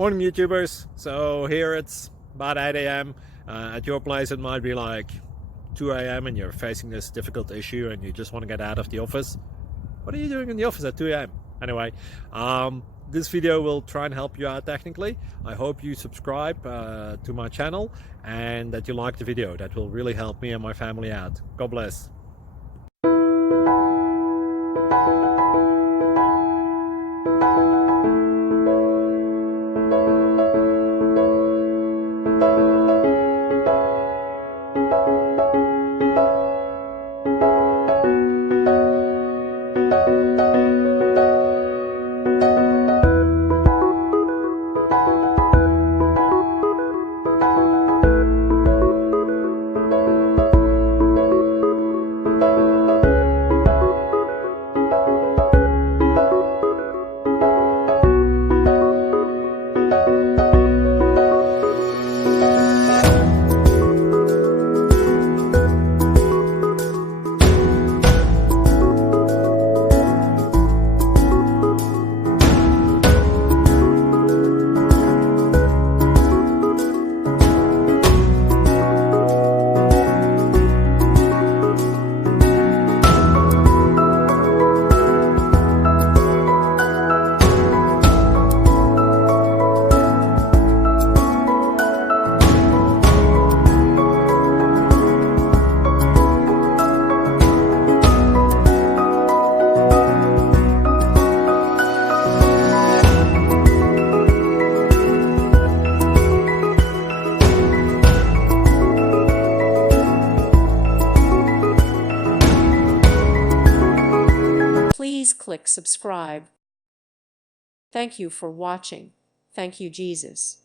Morning, YouTubers. So here it's about 8 a.m. At your place, it might be like 2 a.m. and you're facing this difficult issue and you just want to get out of the office. What are you doing in the office at 2 a.m.? Anyway, this video will try and help you out technically. I hope you subscribe to my channel and that you like the video. That will really help me and my family out. God bless. Please click subscribe. Thank you for watching. Thank you, Jesus.